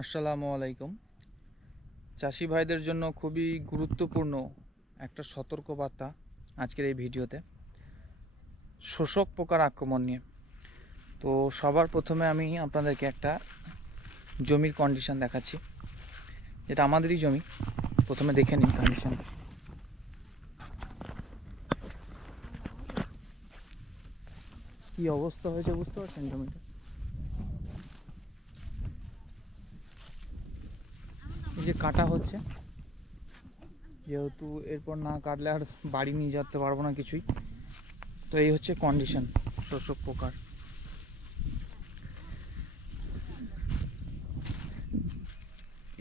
আসসালামু আলাইকুম। চাষি ভাইদের জন্য খুবই গুরুত্বপূর্ণ একটা সতর্কবার্তা আজকের এই ভিডিওতে। শোষক পোকার আক্রমণ নিয়ে। তো সবার প্রথমে আমি আপনাদেরকে একটা জমির কন্ডিশন দেখাচ্ছি। যেটা আমাদেরই জমি। প্রথমে দেখে নিন কন্ডিশন কি অবস্থা হয়েছে বুঝতে পারছেন জমিটা? যে কাটা হচ্ছে। যেহেতু এরপর না কাটলে আর বাড়ি নিয়ে যেতে পারব না কিছুই। তো এই হচ্ছে কন্ডিশন শোষক পোকার।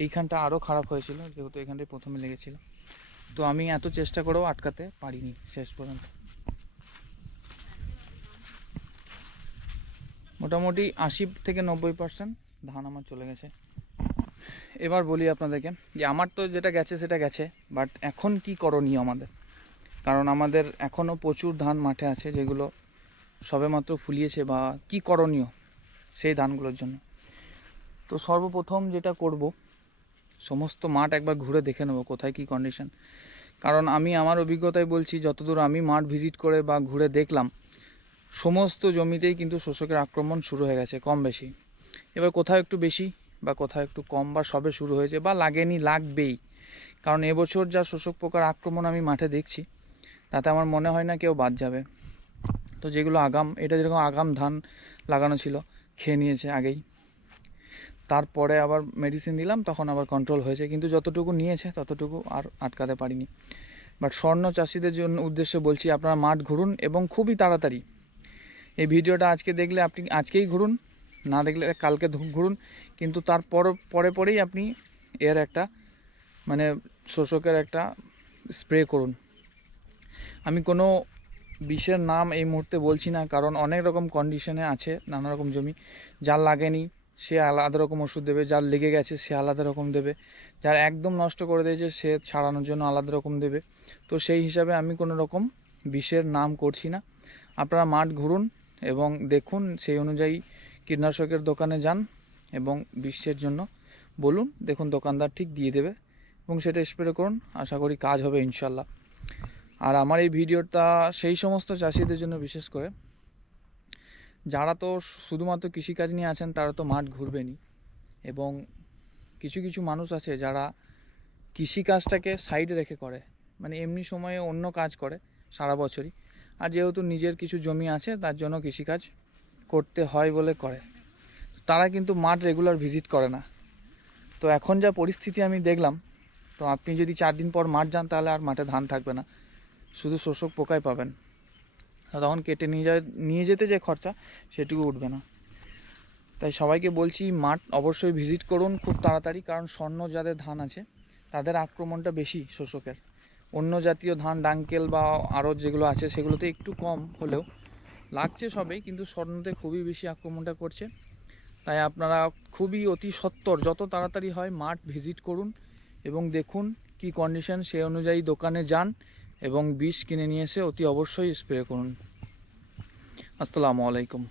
এইখানটা আরও খারাপ হয়েছিল, যেহেতু এখানটায় প্রথমে লেগেছিল। তো আমি এত চেষ্টা করেও আটকাতে পারিনি শেষ পর্যন্ত। মোটামুটি আশি থেকে নব্বই পার্সেন্ট ধান আমার চলে গেছে। এবার বলি আপনাদেরকে যে আমার তো যেটা গেছে সেটা গেছে বাট এখন কি করণীয় আমাদের? কারণ আমাদের এখনও প্রচুর ধান মাঠে আছে যেগুলো সবেমাত্র ফুলিয়েছে বা কি করণীয় সেই ধানগুলোর জন্য। তো সর্বপ্রথম যেটা করব, সমস্ত মাঠ একবার ঘুরে দেখে নেব কোথায় কি কন্ডিশন কারণ আমি আমার অভিজ্ঞতায় বলছি, যতদূর আমি মাঠ ভিজিট করে বা ঘুরে দেখলাম, সমস্ত জমিতেই কিন্তু শোষকের আক্রমণ শুরু হয়ে গেছে, কম বেশি। এবার কোথাও একটু বেশি বা কোথাও একটু কম বা সবে শুরু হয়েছে বা লাগেনি, লাগবেই। কারণ এবছর যা শোষক পোকার আক্রমণ আমি মাঠে দেখছি, তাতে আমার মনে হয় না কেউ বাদ যাবে। তো যেগুলো আগাম, এটা যেরকম আগাম ধান লাগানো ছিল, খেয়ে নিয়েছে আগেই। তারপরে আবার মেডিসিন দিলাম, তখন আবার কন্ট্রোল হয়েছে। কিন্তু যতটুকু নিয়েছে, ততটুকু আর আটকাতে পারিনি। বাট স্বর্ণ চাষিদের জন্য উদ্দেশ্যে বলছি, আপনারা মাঠ ঘুরুন এবং খুবই তাড়াতাড়ি। এই ভিডিওটা আজকে দেখলে আপনি আজকেই ঘুরুন। না দেখলে কালকে ঘুরুন, কিন্তু তার পর, পরে পরেই আপনি এর একটা মানে শোষকের একটা স্প্রে করুন। আমি কোনো বিষের নাম এই মুহূর্তে বলছি না, কারণ অনেক রকম কন্ডিশনে আছে, নানা রকম জমি। যার লাগেনি, সে আলাদা রকম ওষুধ দেবে, যার লেগে গেছে, সে আলাদা রকম দেবে। যার একদম নষ্ট করে দিয়েছে, সে ছাড়ানোর জন্য আলাদা রকম দেবে। তো সেই হিসাবে আমি কোনো রকম বিষের নাম করছি না। আপনারা মাঠ ঘুরুন এবং দেখুন সেই অনুযায়ী কীটনাশকের দোকানে যান এবং বিশ্বের জন্য। বলুন, দেখুন দোকানদার ঠিক দিয়ে দেবে এবং সেটা স্প্রে করুন। আশা করি কাজ হবে ইনশাল্লাহ আর আমার এই ভিডিওটা সেই সমস্ত চাষিদের জন্য বিশেষ করে। যারা তো শুধুমাত্র কৃষিকাজ নিয়ে আছেন, তারা তো মাঠ ঘুরবেনই। এবং কিছু কিছু মানুষ আছে যারা কৃষিকাজটাকে সাইডে রেখে করে। মানে এমনি সময়ে অন্য কাজ করে সারা বছরই। আর যেহেতু নিজের কিছু জমি আছে, তার জন্য কৃষিকাজ করতে হয় বলে করে। তারা কিন্তু মাঠ রেগুলার ভিজিট করে না। তো এখন যা পরিস্থিতি আমি দেখলাম, তো আপনি যদি চার দিন পর মাঠ যান তাহলে আর মাঠে ধান থাকবে না। শুধু শোষক পোকাই পাবেন। তখন কেটে নিয়ে যায় নিয়ে যেতে যে খরচা, সেটুকু উঠবে না। তাই সবাইকে বলছি, মাঠ অবশ্যই ভিজিট করুন খুব তাড়াতাড়ি, কারণ স্বর্ণ যাদের ধান আছে, তাদের আক্রমণটা বেশি শোষকের। অন্য জাতীয় ধান ডাঙ্কেল বা আরও যেগুলো আছে, সেগুলোতে একটু কম হলেও লাগছে সবেই, কিন্তু স্বর্ণতে খুবই বেশি আক্রমণটা করছে। তাই আপনারা খুবই অতি সত্বর যত তাড়াতাড়ি হয় মাঠ ভিজিট করুন এবং দেখুন কি কন্ডিশন সেই অনুযায়ী দোকানে যান এবং বিষ কিনে নিয়ে এসে অতি অবশ্যই স্প্রে করুন। আসসালামু আলাইকুম।